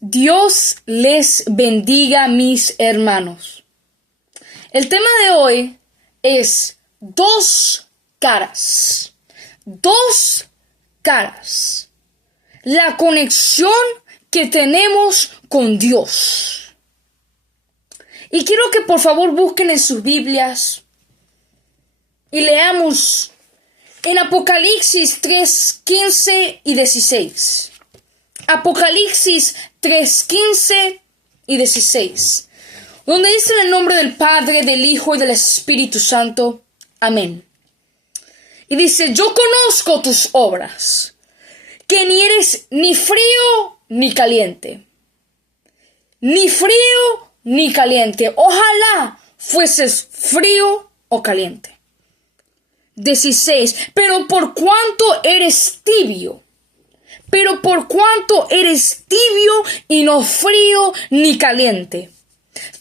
Dios les bendiga, mis hermanos. El tema de hoy es dos caras. Dos caras. La conexión que tenemos con Dios. Y quiero que por favor busquen en sus Biblias y leamos en Apocalipsis 3, 15 y 16. Apocalipsis 3, 15 y 16. Donde dice en el nombre del Padre, del Hijo y del Espíritu Santo. Amén. Y dice: yo conozco tus obras, que ni eres ni frío ni caliente. Ni frío ni caliente. Ojalá fueses frío o caliente. 16. Pero por cuanto eres tibio y no frío ni caliente,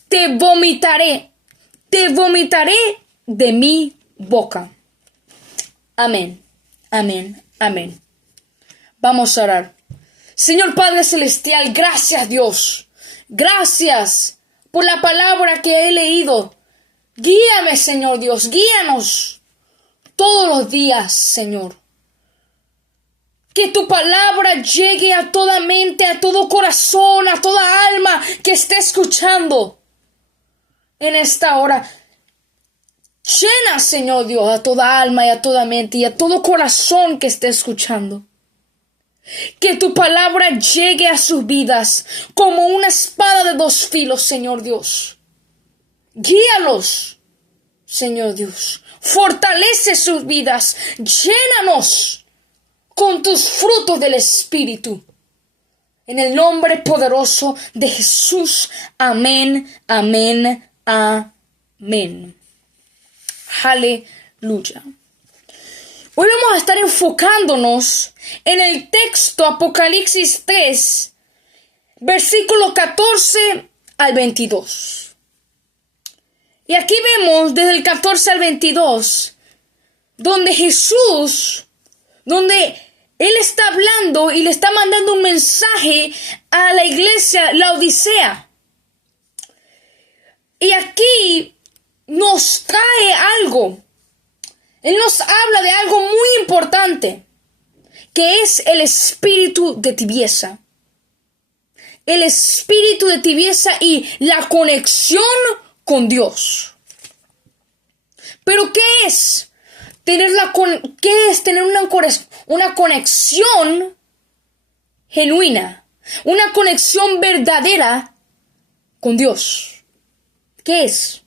te vomitaré de mi boca. Amén, amén, amén. Vamos a orar. Señor Padre Celestial, gracias Dios. Gracias por la palabra que he leído. Guíame, Señor Dios, guíanos todos los días, Señor. Que tu palabra llegue a toda mente, a todo corazón, a toda alma que esté escuchando en esta hora. Llena, Señor Dios, a toda alma y a toda mente y a todo corazón que esté escuchando. Que tu palabra llegue a sus vidas como una espada de dos filos, Señor Dios. Guíalos, Señor Dios. Fortalece sus vidas. Llénanos con tus frutos del Espíritu. En el nombre poderoso de Jesús. Amén, amén, amén. Aleluya. Hoy vamos a estar enfocándonos en el texto Apocalipsis 3, versículo 14 al 22. Y aquí vemos desde el 14 al 22, donde Él está hablando y le está mandando un mensaje a la iglesia Laodicea. Y aquí nos trae algo. Él nos habla de algo muy importante, que es el espíritu de tibieza. El espíritu de tibieza y la conexión con Dios. Pero ¿qué es tener una conexión genuina, una conexión verdadera con Dios? ¿Qué es?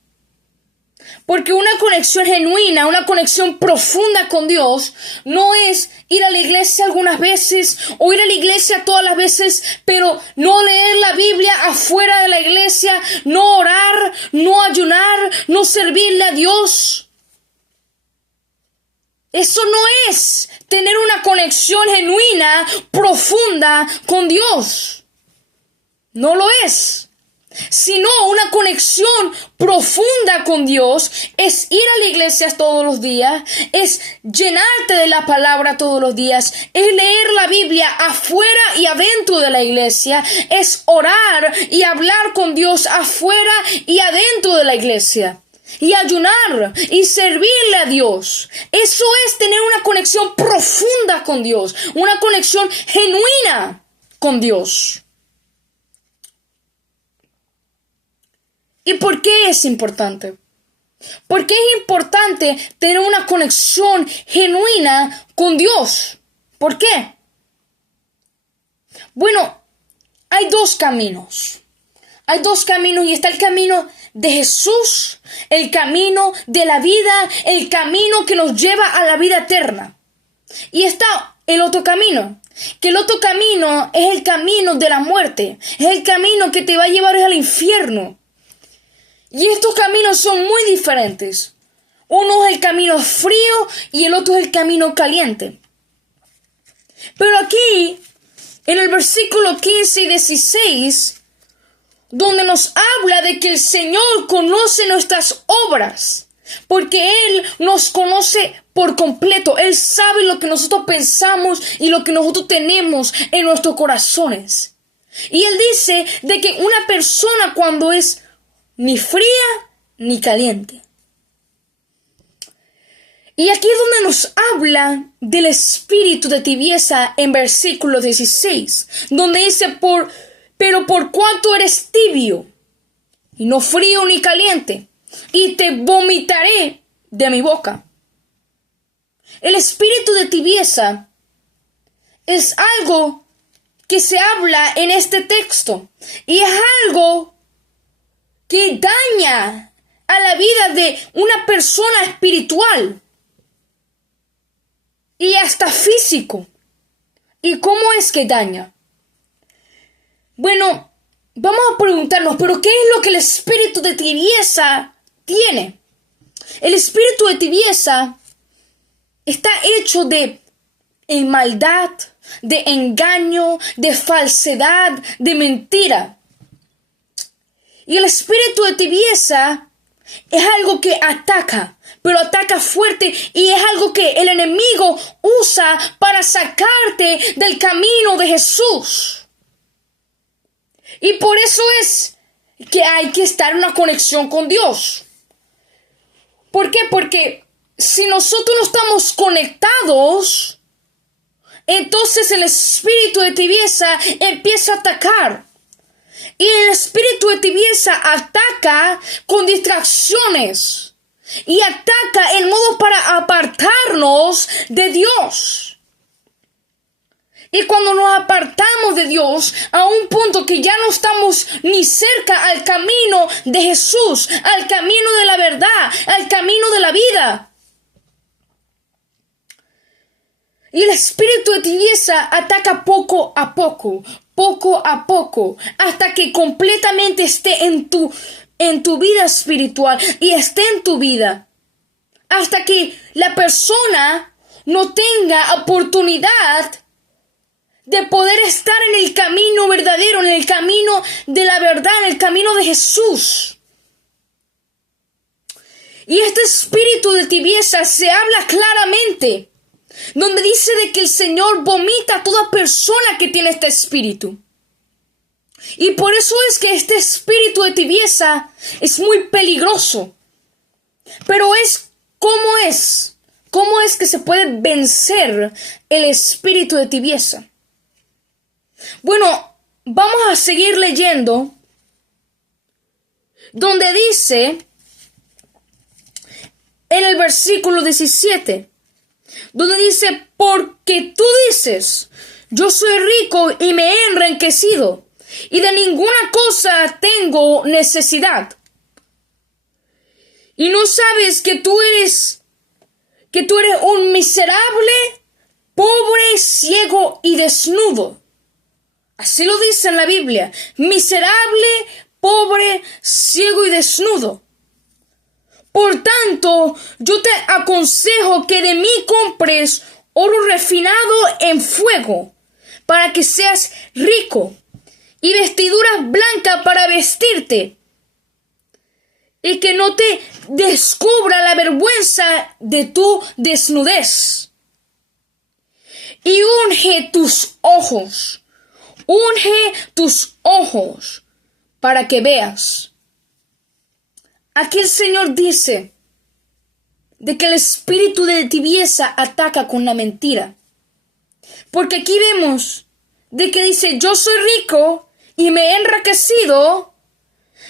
Porque una conexión genuina, una conexión profunda con Dios, no es ir a la iglesia algunas veces o ir a la iglesia todas las veces, pero no leer la Biblia afuera de la iglesia, no orar, no ayunar, no servirle a Dios. Eso no es tener una conexión genuina, profunda con Dios. No lo es. Sino una conexión profunda con Dios es ir a la iglesia todos los días, es llenarte de la palabra todos los días, es leer la Biblia afuera y adentro de la iglesia, es orar y hablar con Dios afuera y adentro de la iglesia, y ayunar y servirle a Dios. Eso es tener una conexión profunda con Dios, una conexión genuina con Dios. ¿Y por qué es importante? Porque es importante tener una conexión genuina con Dios. ¿Por qué? Bueno, hay dos caminos. Hay dos caminos y está el camino de Jesús, el camino de la vida, el camino que nos lleva a la vida eterna. Y está el otro camino, que el otro camino es el camino de la muerte, es el camino que te va a llevar al infierno. Y estos caminos son muy diferentes. Uno es el camino frío y el otro es el camino caliente. Pero aquí, en el versículo 15 y 16, donde nos habla de que el Señor conoce nuestras obras, porque Él nos conoce por completo. Él sabe lo que nosotros pensamos y lo que nosotros tenemos en nuestros corazones. Y él dice de que una persona cuando es ni fría ni caliente. Y aquí es donde nos habla del espíritu de tibieza en versículo 16, donde dice, pero por cuanto eres tibio, y no frío ni caliente, y te vomitaré de mi boca. El espíritu de tibieza es algo que se habla en este texto, y es algo que daña a la vida de una persona espiritual. Y hasta físico. ¿Y cómo es que daña? Bueno, vamos a preguntarnos, ¿pero qué es lo que el espíritu de tibieza tiene? El espíritu de tibieza está hecho de maldad, de engaño, de falsedad, de mentira. Y el espíritu de tibieza es algo que ataca, pero ataca fuerte, y es algo que el enemigo usa para sacarte del camino de Jesús. Y por eso es que hay que estar en una conexión con Dios. ¿Por qué? Porque si nosotros no estamos conectados, entonces el espíritu de tibieza empieza a atacar. Y el espíritu de tibieza ataca con distracciones. Y ataca el modo para apartarnos de Dios. Y cuando nos apartamos de Dios a un punto que ya no estamos ni cerca al camino de Jesús, al camino de la verdad, al camino de la vida. Y el espíritu de tibieza ataca poco a poco, hasta que completamente esté en tu vida espiritual y esté en tu vida. Hasta que la persona no tenga oportunidad de poder estar en el camino verdadero, en el camino de la verdad, en el camino de Jesús. Y este espíritu de tibieza se habla claramente, donde dice de que el Señor vomita a toda persona que tiene este espíritu. Y por eso es que este espíritu de tibieza es muy peligroso. Pero ¿cómo es que se puede vencer el espíritu de tibieza? Bueno, vamos a seguir leyendo, donde dice en el versículo 17, donde dice, porque tú dices, yo soy rico y me he enriquecido, y de ninguna cosa tengo necesidad. Y no sabes que tú eres un miserable, pobre, ciego y desnudo. Así lo dice en la Biblia, miserable, pobre, ciego y desnudo. Por tanto, yo te aconsejo que de mí compres oro refinado en fuego, para que seas rico, y vestiduras blancas para vestirte, y que no te descubra la vergüenza de tu desnudez. Y unge tus ojos, para que veas. Aquí el Señor dice de que el espíritu de tibieza ataca con la mentira. Porque aquí vemos de que dice, yo soy rico y me he enriquecido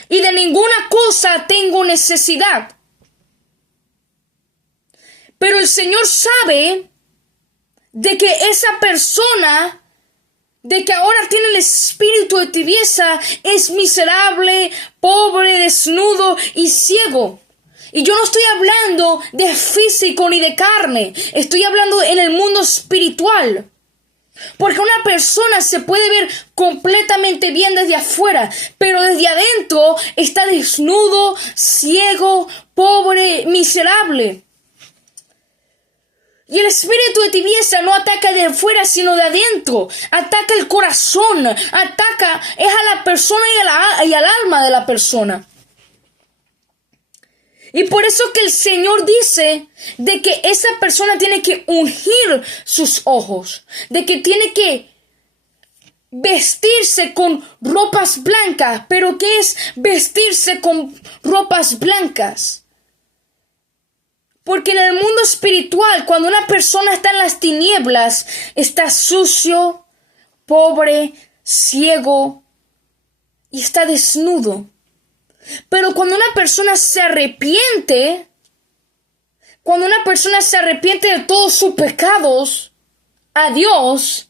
y de ninguna cosa tengo necesidad. Pero el Señor sabe de que esa persona, de que ahora tiene el espíritu de tibieza, es miserable, pobre, desnudo y ciego. Y yo no estoy hablando de físico ni de carne, estoy hablando en el mundo espiritual. Porque una persona se puede ver completamente bien desde afuera, pero desde adentro está desnudo, ciego, pobre, miserable. Y el espíritu de tibieza no ataca de afuera, sino de adentro. Ataca el corazón, es a la persona y al alma de la persona. Y por eso que el Señor dice de que esa persona tiene que ungir sus ojos, de que tiene que vestirse con ropas blancas. ¿Pero qué es vestirse con ropas blancas? Porque en el mundo espiritual, cuando una persona está en las tinieblas, está sucio, pobre, ciego y está desnudo. Pero cuando una persona se arrepiente, de todos sus pecados a Dios,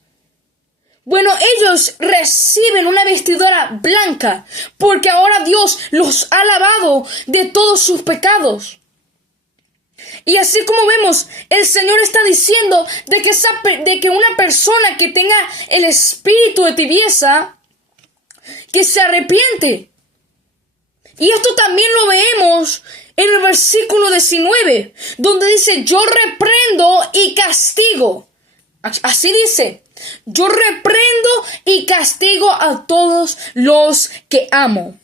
bueno, ellos reciben una vestidura blanca, porque ahora Dios los ha lavado de todos sus pecados. Y así como vemos, el Señor está diciendo de que una persona que tenga el espíritu de tibieza, que se arrepiente. Y esto también lo vemos en el versículo 19, donde dice, yo reprendo y castigo. Así dice, yo reprendo y castigo a todos los que amo.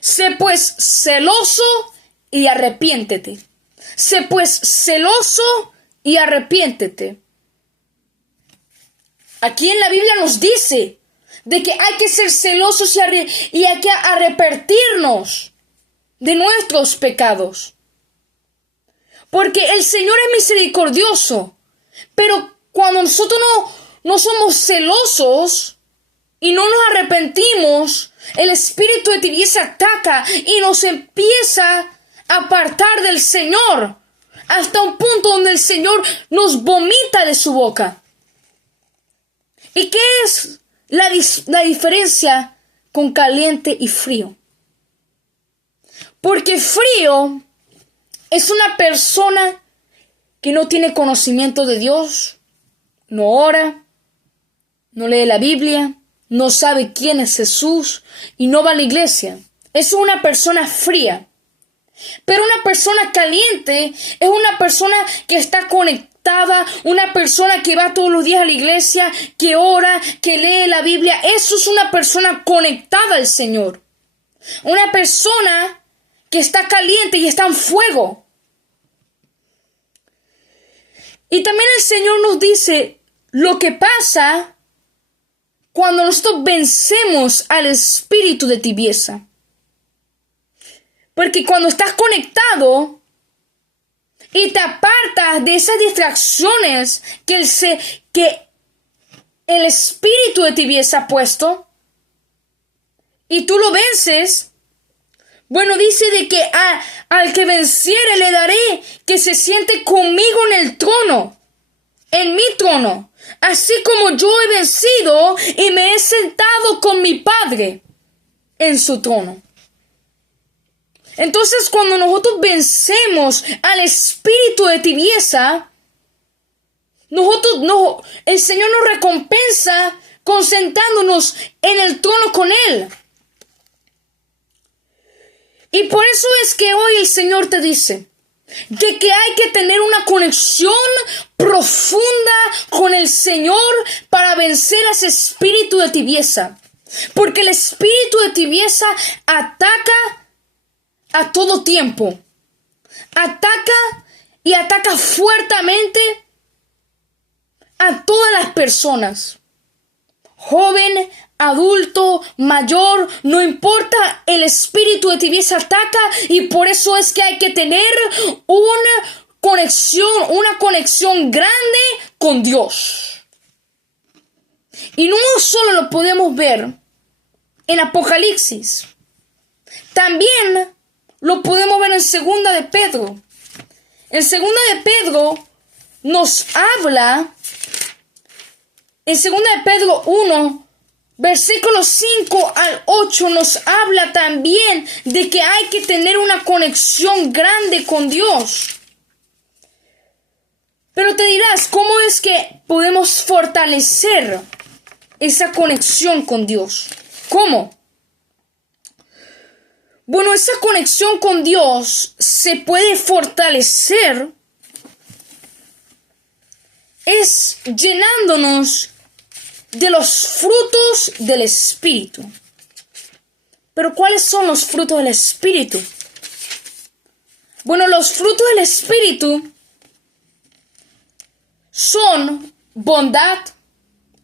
Sé pues celoso y arrepiéntete. Sé pues celoso y arrepiéntete. Aquí en la Biblia nos dice de que hay que ser celosos y hay que arrepentirnos de nuestros pecados. Porque el Señor es misericordioso. Pero cuando nosotros no somos celosos y no nos arrepentimos, el espíritu de tibieza ataca y nos empieza a apartar del Señor, hasta un punto donde el Señor nos vomita de su boca. ¿Y qué es la diferencia con caliente y frío? Porque frío es una persona que no tiene conocimiento de Dios, no ora, no lee la Biblia, no sabe quién es Jesús y no va a la iglesia. Es una persona fría. Pero una persona caliente es una persona que está conectada, una persona que va todos los días a la iglesia, que ora, que lee la Biblia. Eso es una persona conectada al Señor. Una persona que está caliente y está en fuego. Y también el Señor nos dice lo que pasa cuando nosotros vencemos al espíritu de tibieza. Porque cuando estás conectado y te apartas de esas distracciones que el espíritu de tibieza ha puesto, y tú lo vences, bueno, dice de que al que venciere le daré que se siente conmigo en el trono, en mi trono, así como yo he vencido y me he sentado con mi Padre en su trono. Entonces, cuando nosotros vencemos al espíritu de tibieza, el Señor nos recompensa concentrándonos en el trono con Él. Y por eso es que hoy el Señor te dice de que hay que tener una conexión profunda con el Señor para vencer a ese espíritu de tibieza. Porque el espíritu de tibieza ataca a todo tiempo. Ataca fuertemente a todas las personas. Joven, adulto, mayor, no importa, el espíritu de tibieza ataca, y por eso es que hay que tener una conexión grande con Dios. Y no solo lo podemos ver en Apocalipsis, también lo podemos ver en Segunda de Pedro. En Segunda de Pedro nos habla, en Segunda de Pedro 1, versículos 5 al 8, nos habla también de que hay que tener una conexión grande con Dios. Pero te dirás, ¿cómo es que podemos fortalecer esa conexión con Dios? ¿Cómo? Bueno, esa conexión con Dios se puede fortalecer es llenándonos de los frutos del Espíritu. Pero ¿cuáles son los frutos del Espíritu? Bueno, los frutos del Espíritu son bondad,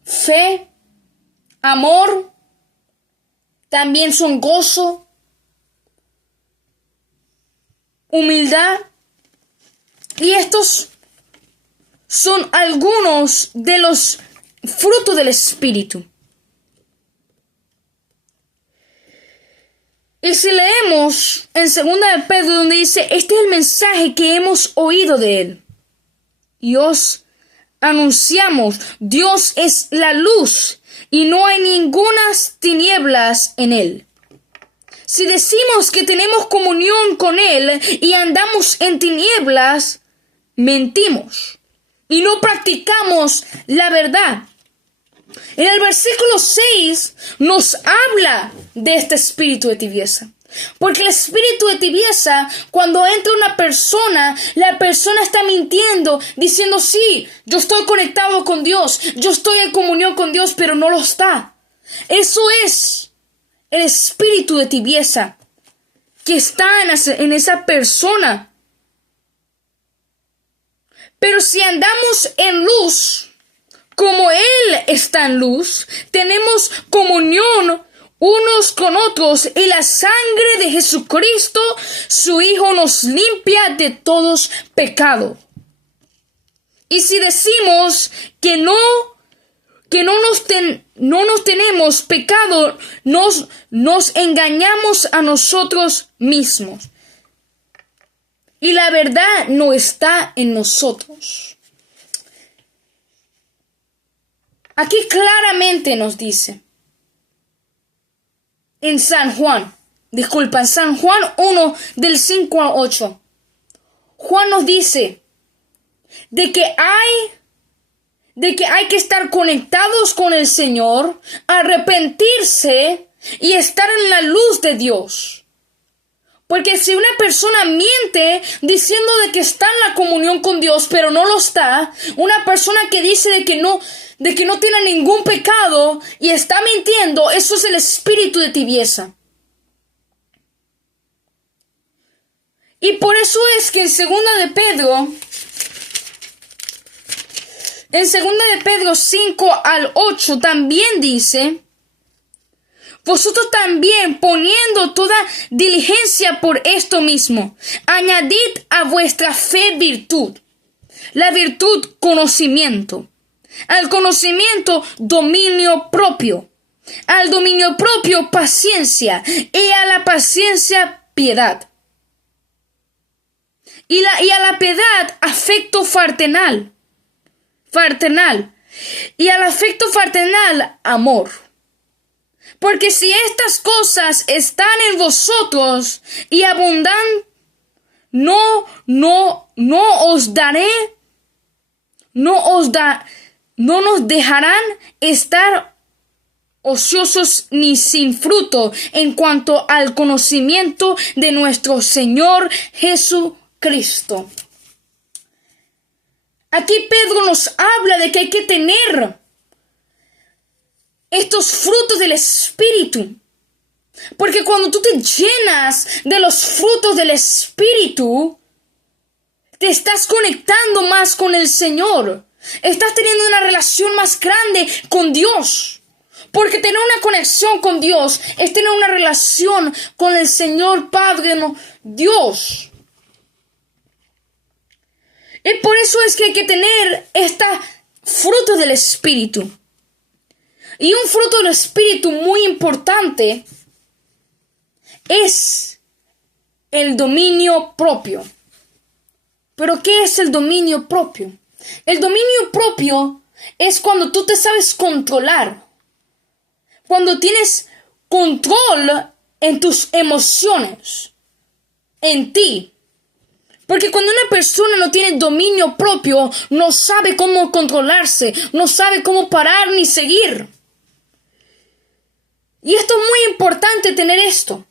fe, amor, también son gozo, humildad. Y estos son algunos de los frutos del Espíritu. Y si leemos en 2 de Pedro, donde dice, este es el mensaje que hemos oído de él y os anunciamos, Dios es la luz y no hay ningunas tinieblas en él. Si decimos que tenemos comunión con él y andamos en tinieblas, mentimos y no practicamos la verdad. En el versículo 6 nos habla de este espíritu de tibieza. Porque el espíritu de tibieza, cuando entra una persona, la persona está mintiendo, diciendo, sí, yo estoy conectado con Dios, yo estoy en comunión con Dios, pero no lo está. Eso es el espíritu de tibieza que está en esa persona. Pero si andamos en luz, como Él está en luz, tenemos comunión unos con otros y la sangre de Jesucristo, su Hijo, nos limpia de todos pecados. Y si decimos que no nos tenemos pecado, nos engañamos a nosotros mismos. Y la verdad no está en nosotros. Aquí claramente nos dice, en San Juan 1, del 5 al 8, Juan nos dice de que hay que estar conectados con el Señor, arrepentirse y estar en la luz de Dios. Porque si una persona miente diciendo de que está en la comunión con Dios, pero no lo está, una persona que dice de que no tiene ningún pecado y está mintiendo, eso es el espíritu de tibieza. Y por eso es que en 2 de Pedro 5 al 8 también dice, vosotros también, poniendo toda diligencia por esto mismo, añadid a vuestra fe virtud, la virtud conocimiento, al conocimiento dominio propio, al dominio propio paciencia, y a la paciencia piedad, y a la piedad afecto fraternal, y al afecto fraternal amor. Porque si estas cosas están en vosotros y abundan, no nos dejarán estar ociosos ni sin fruto en cuanto al conocimiento de nuestro Señor Jesucristo. Aquí Pedro nos habla de que hay que tener estos frutos del Espíritu. Porque cuando tú te llenas de los frutos del Espíritu, te estás conectando más con el Señor. Estás teniendo una relación más grande con Dios. Porque tener una conexión con Dios es tener una relación con el Señor Padre, Dios. Y por eso es que hay que tener estos frutos del Espíritu. Y un fruto del Espíritu muy importante es el dominio propio. ¿Pero qué es el dominio propio? El dominio propio es cuando tú te sabes controlar. Cuando tienes control en tus emociones, en ti. Porque cuando una persona no tiene dominio propio, no sabe cómo controlarse, no sabe cómo parar ni seguir. Y esto es muy importante tener esto.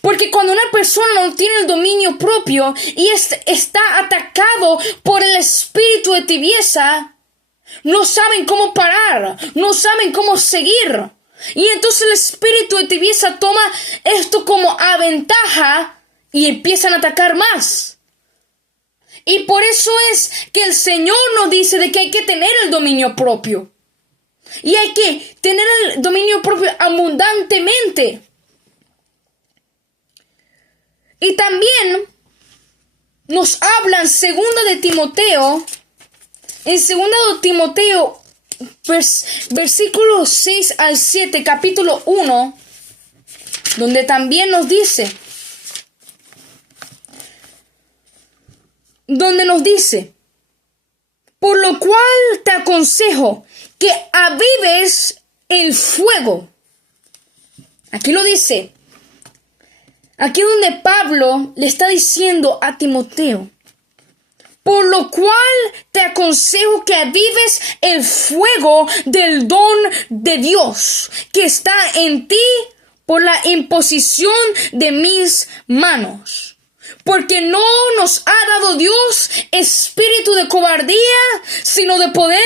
Porque cuando una persona no tiene el dominio propio y está atacado por el espíritu de tibieza, no saben cómo parar, no saben cómo seguir. Y entonces el espíritu de tibieza toma esto como a ventaja y empiezan a atacar más. Y por eso es que el Señor nos dice de que hay que tener el dominio propio. Y hay que tener el dominio propio abundantemente. Y también nos hablan en 2 Timoteo, versículos 6 al 7, capítulo 1, donde también nos dice, por lo cual te aconsejo que avives el fuego. Aquí lo dice. Aquí donde Pablo le está diciendo a Timoteo, por lo cual te aconsejo que avives el fuego del don de Dios que está en ti por la imposición de mis manos. Porque no nos ha dado Dios espíritu de cobardía, sino de poder,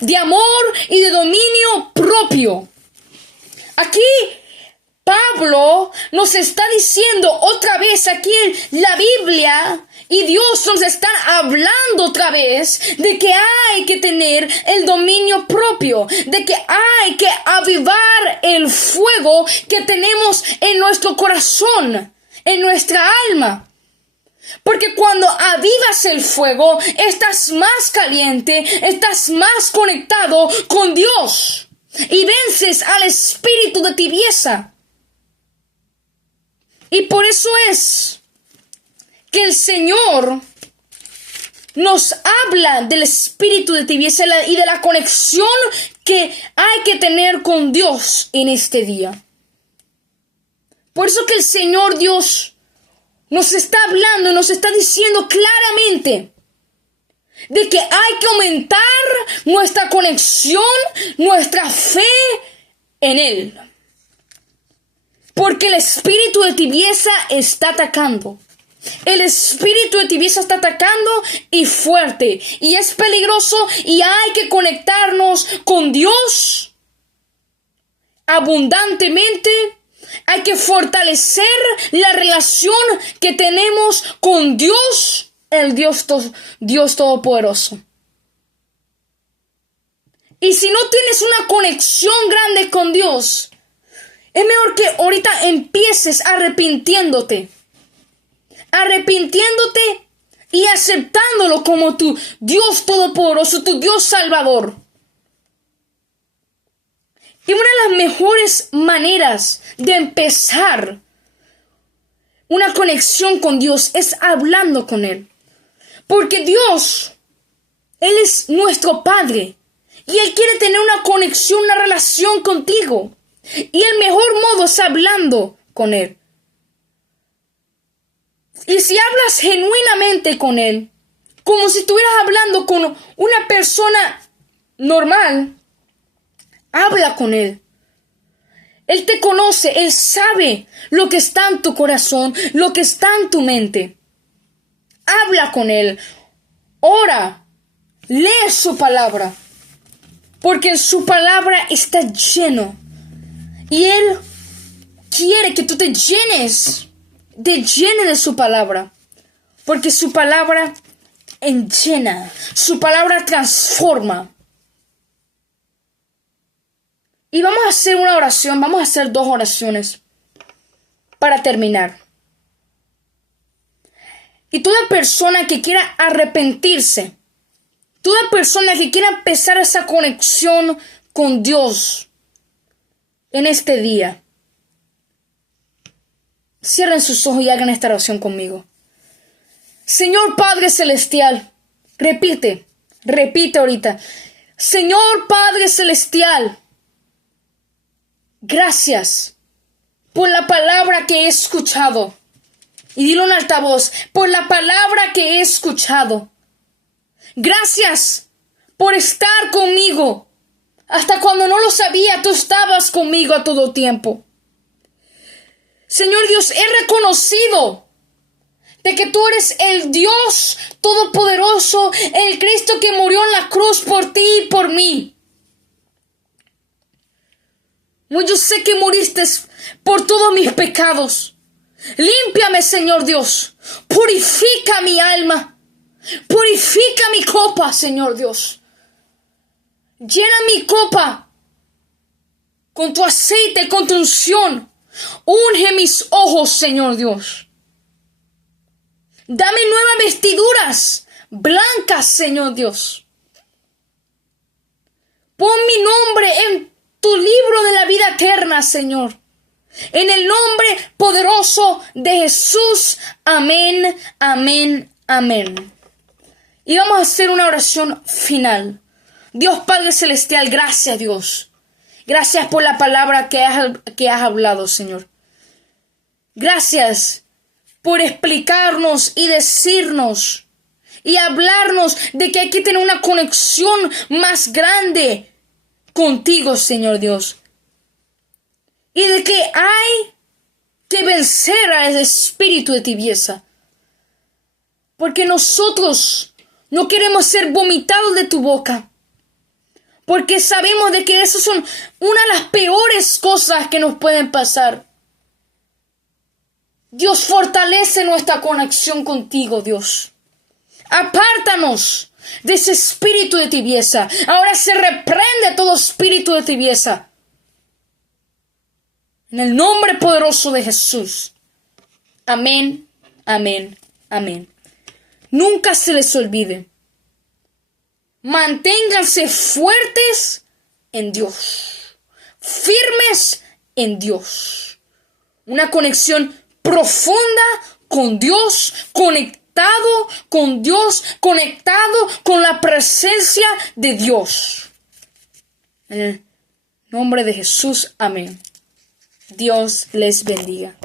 de amor y de dominio propio. Aquí Pablo nos está diciendo otra vez aquí en la Biblia, y Dios nos está hablando otra vez de que hay que tener el dominio propio, de que hay que avivar el fuego que tenemos en nuestro corazón, en nuestra alma. Porque cuando avivas el fuego, estás más caliente, estás más conectado con Dios y vences al espíritu de tibieza. Y por eso es que el Señor nos habla del espíritu de tibieza y de la conexión que hay que tener con Dios en este día. Por eso que el Señor Dios nos está hablando, nos está diciendo claramente de que hay que aumentar nuestra conexión, nuestra fe en Él. Porque el espíritu de tibieza está atacando. El espíritu de tibieza está atacando y fuerte. Y es peligroso y hay que conectarnos con Dios abundantemente. Hay que fortalecer la relación que tenemos con Dios, el Dios Todopoderoso. Y si no tienes una conexión grande con Dios, es mejor que ahorita empieces arrepintiéndote y aceptándolo como tu Dios Todopoderoso, tu Dios Salvador. Y una de las mejores maneras de empezar una conexión con Dios es hablando con Él. Porque Dios, Él es nuestro Padre. Y Él quiere tener una conexión, una relación contigo. Y el mejor modo es hablando con Él. Y si hablas genuinamente con Él, como si estuvieras hablando con una persona normal, habla con Él. Él te conoce, Él sabe lo que está en tu corazón, lo que está en tu mente. Habla con Él. Ora. Lee su palabra. Porque en su palabra está lleno. Y Él quiere que tú te llenes de su palabra. Porque su palabra enllena. Su palabra transforma. Y vamos a hacer una oración, vamos a hacer 2 oraciones para terminar. Y toda persona que quiera arrepentirse, toda persona que quiera empezar esa conexión con Dios en este día, cierren sus ojos y hagan esta oración conmigo. Señor Padre Celestial, repite ahorita. Señor Padre Celestial, gracias por la palabra que he escuchado. Y dilo en altavoz, por la palabra que he escuchado. Gracias por estar conmigo. Hasta cuando no lo sabía, tú estabas conmigo a todo tiempo. Señor Dios, he reconocido de que tú eres el Dios Todopoderoso, el Cristo que murió en la cruz por ti y por mí. Yo sé que moriste por todos mis pecados. Límpiame, Señor Dios. Purifica mi alma. Purifica mi copa, Señor Dios. Llena mi copa con tu aceite, con tu unción. Unge mis ojos, Señor Dios. Dame nuevas vestiduras blancas, Señor Dios. Pon mi nombre en tu libro de la vida eterna, Señor. En el nombre poderoso de Jesús. Amén, amén, amén. Y vamos a hacer una oración final. Dios Padre Celestial, gracias Dios. Gracias por la palabra que has hablado, Señor. Gracias por explicarnos y decirnos y hablarnos de que hay que tener una conexión más grande contigo, Señor Dios. Y de que hay que vencer a ese espíritu de tibieza. Porque nosotros no queremos ser vomitados de tu boca. Porque sabemos de que esas son una de las peores cosas que nos pueden pasar. Dios, fortalece nuestra conexión contigo, Dios. Apártanos de ese espíritu de tibieza. Ahora se reprende todo espíritu de tibieza. En el nombre poderoso de Jesús. Amén, amén, amén. Nunca se les olvide. Manténganse fuertes en Dios. Firmes en Dios. Una conexión profunda con Dios, conectado con Dios, conectado con la presencia de Dios. En el nombre de Jesús, amén. Dios les bendiga.